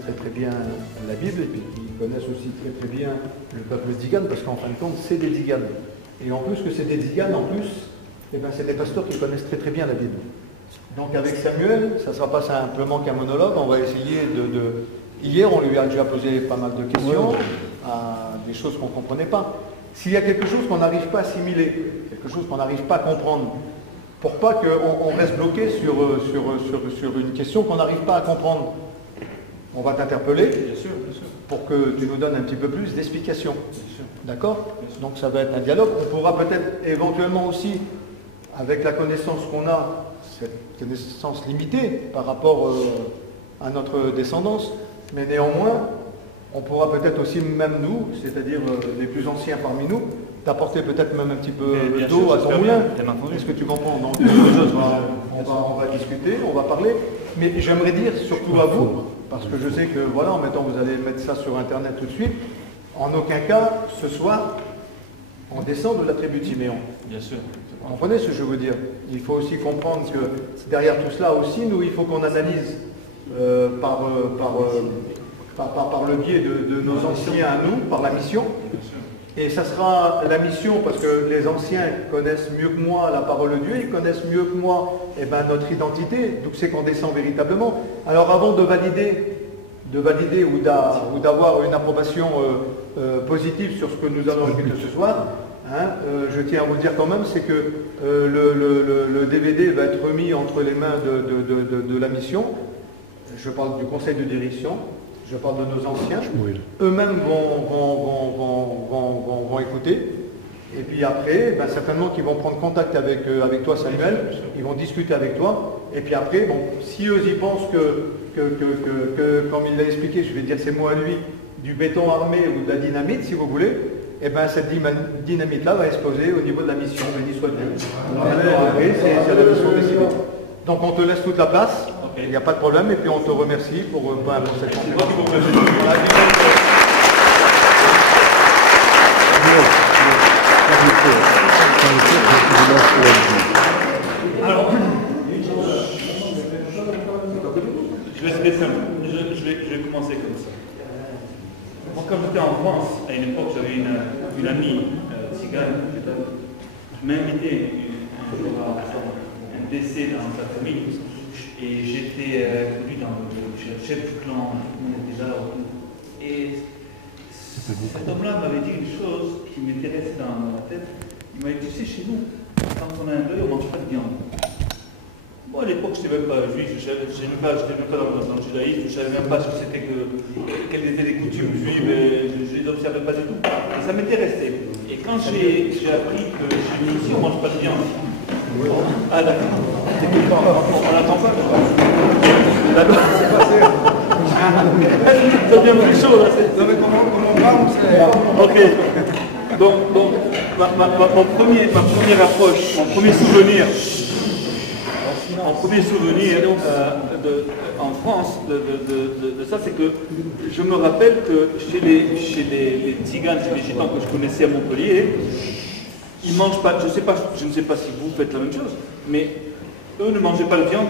connaissent très très bien la Bible et puis qui connaissent aussi très très bien le peuple tzigane, parce qu'en fin de compte, c'est des tziganes. Et en plus que c'est des tziganes, en plus, eh ben, c'est des pasteurs qui connaissent très très bien la Bible. Donc avec Samuel, ça ne sera pas simplement qu'un monologue, on va essayer de... Hier, on lui a déjà posé pas mal de questions, à des choses qu'on ne comprenait pas. S'il y a quelque chose qu'on n'arrive pas à assimiler, quelque chose qu'on n'arrive pas à comprendre, pour pas qu'on reste bloqué sur une question qu'on n'arrive pas à comprendre, on va t'interpeller pour que tu nous donnes un petit peu plus d'explications. D'accord? Donc ça va être un dialogue. On pourra peut-être éventuellement aussi, avec la connaissance qu'on a, cette connaissance limitée par rapport à notre descendance, mais néanmoins, on pourra peut-être aussi, même nous, c'est-à-dire les plus anciens parmi nous, t'apporter peut-être même un petit peu d'eau à ton moulin. Est-ce que tu comprends? Donc, on va discuter, on va parler, mais j'aimerais dire surtout à vous, parce que je sais que, voilà, en mettant, vous allez mettre ça sur Internet tout de suite, en aucun cas, ce soir, on descend de la tribu de Siméon. Bien sûr. Vous comprenez ce que je veux dire? Il faut aussi comprendre que derrière tout cela aussi, nous, il faut qu'on analyse par le biais de nos anciens à nous, par la mission. Et ça sera la mission, parce que les anciens connaissent mieux que moi la parole de Dieu, ils connaissent mieux que moi notre identité, donc c'est qu'on descend véritablement. Alors avant de valider ou d'avoir une approbation positive sur ce que nous allons écouter ce soir, je tiens à vous dire quand même, c'est que le DVD va être remis entre les mains de la mission. Je parle du conseil de direction, je parle de nos anciens. Eux-mêmes vont écouter. Et puis après, certainement qu'ils vont prendre contact avec toi, Samuel. Ils vont discuter avec toi. Et puis après, bon, si eux y pensent que comme il l'a expliqué, je vais dire ces mots à lui, du béton armé ou de la dynamite, si vous voulez, cette dynamite-là va exploser au niveau de la mission. Béni soit Dieu. C'est la mission décidée. Donc on te laisse toute la place. Il n'y a pas de problème, et puis on te remercie pour cette conférence. Alors, je vais commencer comme ça. Moi, quand j'étais en France, à une époque, j'avais une amie tzigane qui m'a invité un jour à un décès dans sa famille. Et j'étais conduit dans le chef du clan, tout le monde était là. Et cet homme-là m'avait dit une chose qui m'intéressait dans la tête. Il m'a dit, tu sais, chez nous, quand on a un deuil, on ne mange pas de viande. Moi, à l'époque, je n'étais même pas juif, je n'étais même pas dans le judaïsme, je ne savais même pas ce que c'était quelles étaient les coutumes juives, je ne les observais pas du tout. Et ça m'intéressait. Et quand j'ai appris que chez nous ici, on ne mange pas de viande, ah d'accord. On n'attend pas. D'accord. C'est passé. Ça devient plus chaud là. Non mais comment on parle, c'est... Ok. Donc ma première approche, mon premier souvenir en France de ça, c'est que je me rappelle que chez les tziganes, chez les gitans que je connaissais à Montpellier, ils ne mangent pas, je ne sais pas si vous faites la même chose, mais eux ne mangeaient pas de viande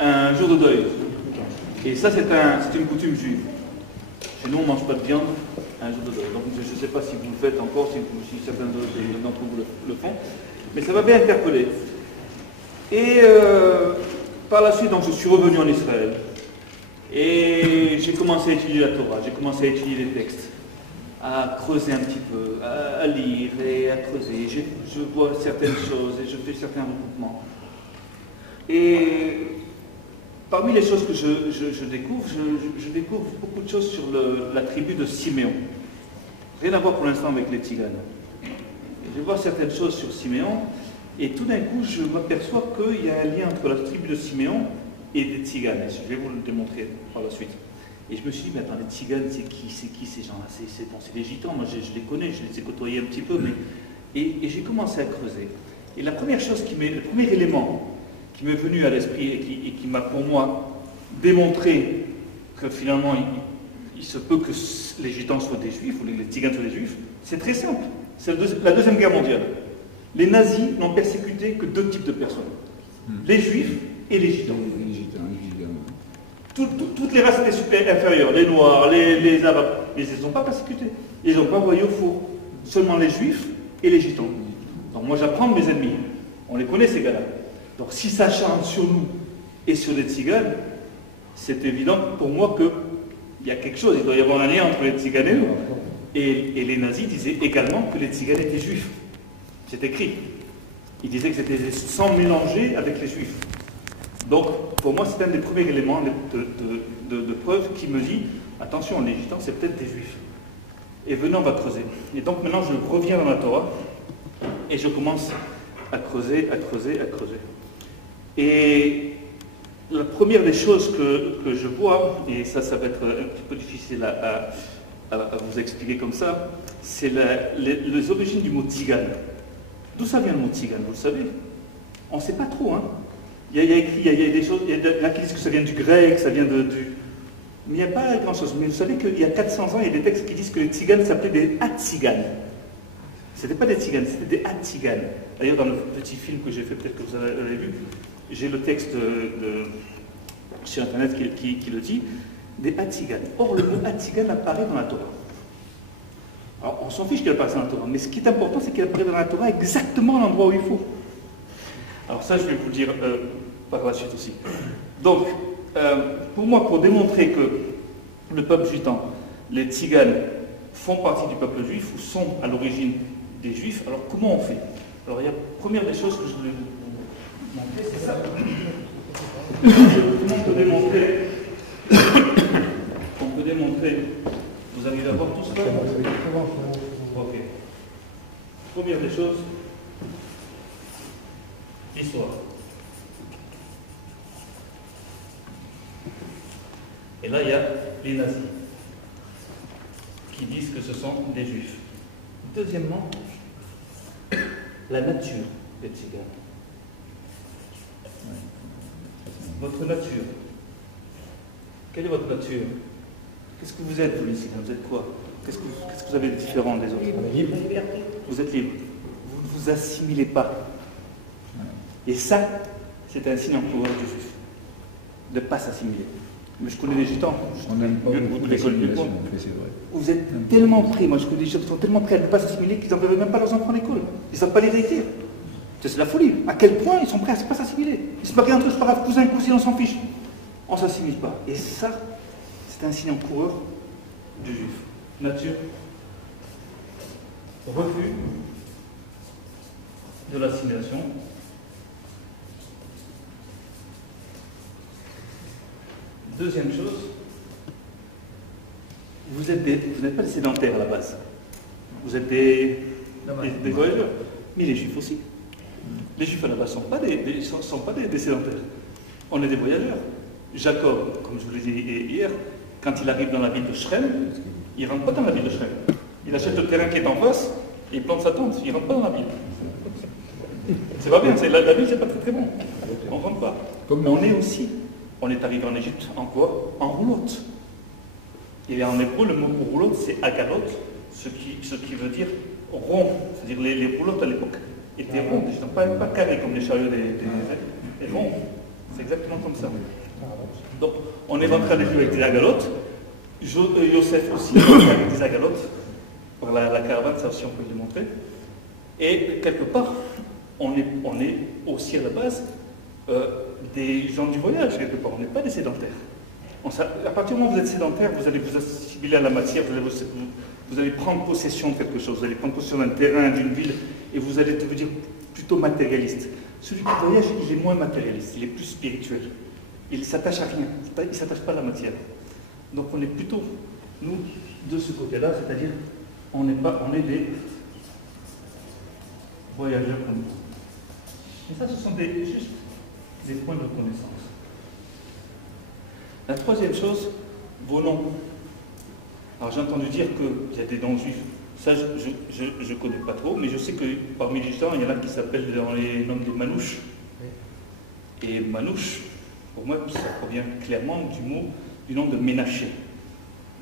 un jour de deuil. Et ça, c'est une coutume juive. Chez nous, on ne mange pas de viande un jour de deuil. Donc, je ne sais pas si vous le faites encore, si certains d'entre vous le font. Mais ça m'a bien interpellé. Et par la suite, donc, je suis revenu en Israël. Et j'ai commencé à étudier la Torah, j'ai commencé à étudier les textes, à creuser un petit peu, à lire et à creuser. Je vois certaines choses et je fais certains recoupements. Et parmi les choses que je découvre, je découvre beaucoup de choses sur la tribu de Siméon. Rien à voir pour l'instant avec les tziganes. Je vois certaines choses sur Siméon, et tout d'un coup, je m'aperçois qu'il y a un lien entre la tribu de Siméon et des tziganes. Je vais vous le démontrer par la suite. Et je me suis dit, mais attends, les tziganes, c'est qui ces gens-là? C'est les gitans, moi je les connais, je les ai côtoyés un petit peu, mais... Et j'ai commencé à creuser. Et la première chose le premier élément qui m'est venu à l'esprit et qui m'a pour moi démontré que finalement il se peut que les gitans soient des juifs ou les tziganes soient des juifs, c'est très simple. C'est la Deuxième Guerre mondiale. Les nazis n'ont persécuté que deux types de personnes. Les juifs et les gitans. Toutes les races étaient super inférieures, les Noirs, les Arabes, mais ils ne les ont pas persécutés. Ils n'ont pas envoyé au four. Seulement les Juifs et les Gitans. Donc moi j'apprends de mes ennemis. On les connaît ces gars-là. Donc si ça change sur nous et sur les Tziganes, c'est évident pour moi qu'il y a quelque chose. Il doit y avoir un lien entre les Tziganes et nous. Et les nazis disaient également que les Tziganes étaient juifs. C'est écrit. Ils disaient que c'était sans mélanger avec les Juifs. Donc, pour moi, c'est un des premiers éléments de preuve qui me dit, attention, les Gitans, c'est peut-être des Juifs. Et venez, on va creuser. Et donc, maintenant, je reviens dans la Torah, et je commence à creuser. Et la première des choses que je vois, et ça va être un petit peu difficile à vous expliquer comme ça, c'est les origines du mot tzigane. D'où ça vient le mot tzigane, vous le savez? On ne sait pas trop, hein. Il y a écrit, il y a des choses, il y en a qui disent que ça vient du grec, ça vient du... Mais il n'y a pas grand-chose. Mais vous savez qu'il y a 400 ans, il y a des textes qui disent que les tziganes s'appelaient des Hatziganes. Ce n'étaient pas des tziganes, c'était des Hatziganes. D'ailleurs, dans le petit film que j'ai fait, peut-être que vous avez vu, j'ai le texte sur Internet qui le dit, des Hatziganes. Or, le mot Hatzigane apparaît dans la Torah. Alors, on s'en fiche qu'il apparaisse dans la Torah, mais ce qui est important, c'est qu'il apparaît dans la Torah exactement à l'endroit où il faut. Alors ça, je vais vous le dire par la suite aussi. Donc, pour moi, pour démontrer que le peuple gitan, les tziganes, font partie du peuple juif ou sont à l'origine des juifs, alors comment on fait? Alors, il y a la première des choses que je voulais vous montrer, c'est ça. On peut démontrer, vous arrivez à voir tout ça? Ok. Première des choses, l'histoire. Et là, il y a les nazis qui disent que ce sont des juifs. Deuxièmement, la nature des tziganes. Votre nature. Quelle est votre nature? Qu'est-ce que vous êtes, vous, les tziganes? Vous êtes quoi? Qu'est-ce que vous avez de différent des autres? Vous êtes libre. Vous ne vous assimilez pas. Et ça, c'est un signe encourageant du juif. De ne pas s'assimiler. Mais je connais des gitans. On n'aime pas beaucoup l'assimilation, c'est vrai. Vous êtes tellement prêts, moi je connais des gens qui sont tellement prêts à ne pas s'assimiler qu'ils n'enverraient même pas leurs enfants à l'école. Ils ne savent pas les vérités. C'est la folie. À quel point ils sont prêts à ne pas s'assimiler. Ils se marient entre eux, c'est pas grave, cousin, cousine, on s'en fiche. On ne s'assimile pas. Et ça, c'est un signe encourageant du juif. Nature, refus de l'assimilation. Deuxième chose, vous n'êtes pas des sédentaires à la base. Vous êtes des voyageurs. Mais les juifs aussi. Les juifs à la base ne sont pas des sédentaires. On est des voyageurs. Jacob, comme je vous l'ai dit hier, quand il arrive dans la ville de Shrem, il ne rentre pas dans la ville de Shrem. Il achète le terrain qui est en face et il plante sa tente. Il ne rentre pas dans la ville. C'est pas bien, la ville c'est pas très très bon. On ne rentre pas. Mais on est aussi. On est arrivé en Égypte en quoi? En roulotte. Et en hébreu, le mot pour roulotte, c'est agalot, ce qui veut dire rond. C'est-à-dire les roulottes à l'époque étaient rondes, pas carrées comme les chariots des ronds. C'est exactement comme ça. Donc, on est rentré en Égypte avec des agalotes. Yosef aussi avec des agalotes. Pour la caravane, ça aussi on peut le démontrer. Et quelque part, on est aussi à la base des gens du voyage, quelque part. On n'est pas des sédentaires. À partir du moment où vous êtes sédentaire, vous allez vous assimiler à la matière, vous allez prendre possession de quelque chose, vous allez prendre possession d'un terrain, d'une ville, et vous allez devenir plutôt matérialiste. Celui qui voyage, il est moins matérialiste, il est plus spirituel. Il ne s'attache à rien, il ne s'attache pas à la matière. Donc on est plutôt, nous, de ce côté-là, c'est-à-dire, on est des voyageurs comme nous. Et ça, ce sont juste des points de connaissance. La troisième chose, vos noms. Alors j'ai entendu dire qu'il y a des noms juifs. Ça, je ne connais pas trop, mais je sais que parmi les gens, il y en a qui s'appellent dans les noms des Manouches. Et Manouche, pour moi, ça provient clairement du nom de Ménaché.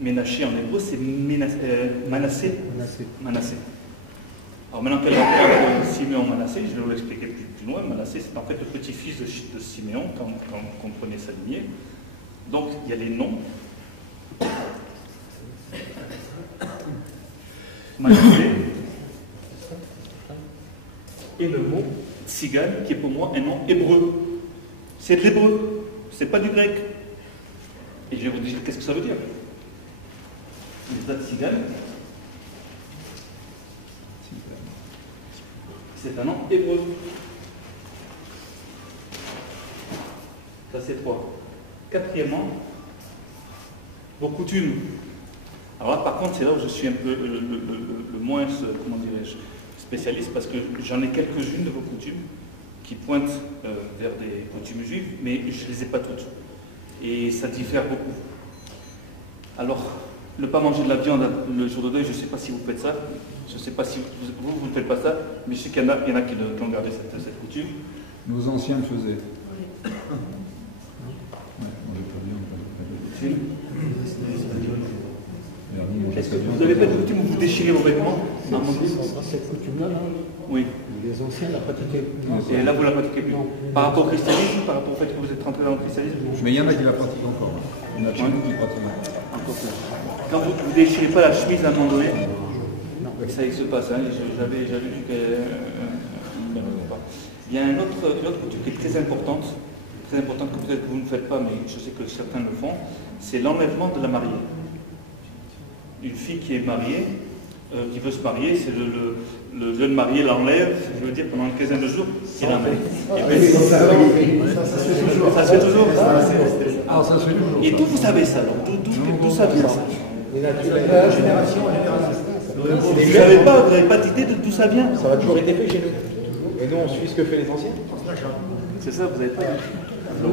Ménaché en hébreu, c'est Manassé. Alors maintenant, quel rapport Siméon Manassé, je vais vous l'expliquer plus loin. Manassé, c'est en fait le petit-fils de Siméon, quand on comprenait sa lignée. Donc il y a les noms. Manassé. Et le mot Tzigan, qui est pour moi un nom hébreu. C'est de l'hébreu, c'est pas du grec. Et je vais vous dire qu'est-ce que ça veut dire. Les Tzigan, c'est un nom hébreu. Ça c'est 3. Quatrièmement, vos coutumes. Alors là par contre c'est là où je suis un peu le moins, comment dirais-je, spécialiste, parce que j'en ai quelques-unes de vos coutumes qui pointent vers des coutumes juives, mais je ne les ai pas toutes. Et ça diffère beaucoup. Alors, ne pas manger de la viande le jour de deuil, je ne sais pas si vous faites ça, je ne sais pas si vous ne faites pas ça, mais je sais qu'il y en a qui ont gardé cette coutume. Nos anciens le faisaient. Ouais, manger pas de viande. Est-ce que vous n'avez pas de coutume où vous déchirez vos vêtements? Cette coutume-là, Oui. les anciens la pratiquaient. Et là, vous ne la pratiquez plus. Par rapport au christianisme, par rapport au fait que vous êtes rentré dans le christianisme? Mais il y en a qui la pratiquent encore. Il y en a chez nous qui pratiquent. Encore plus. Quand vous ne déchirez pas la chemise à un moment donné, ça y se passe. Hein. J'avais vu que. Il y a une autre coutume qui est très importante que peut-être que vous ne faites pas, mais je sais que certains le font, c'est l'enlèvement de la mariée. Une fille qui est mariée, qui veut se marier, c'est le jeune marié l'enlève, je veux dire, pendant une quinzaine de jours, il l'enlève. Ça se fait toujours. Ça se fait toujours. Ah, ça se fait toujours. Et d'où vous savez ça, alors d'où ça vient ça? Génération en génération. Vous n'avez pas d'idée de d'où ça vient? Ça a toujours été fait chez nous. Et nous, on suit ce que fait les anciens. C'est ça, vous n'avez pas. Nous,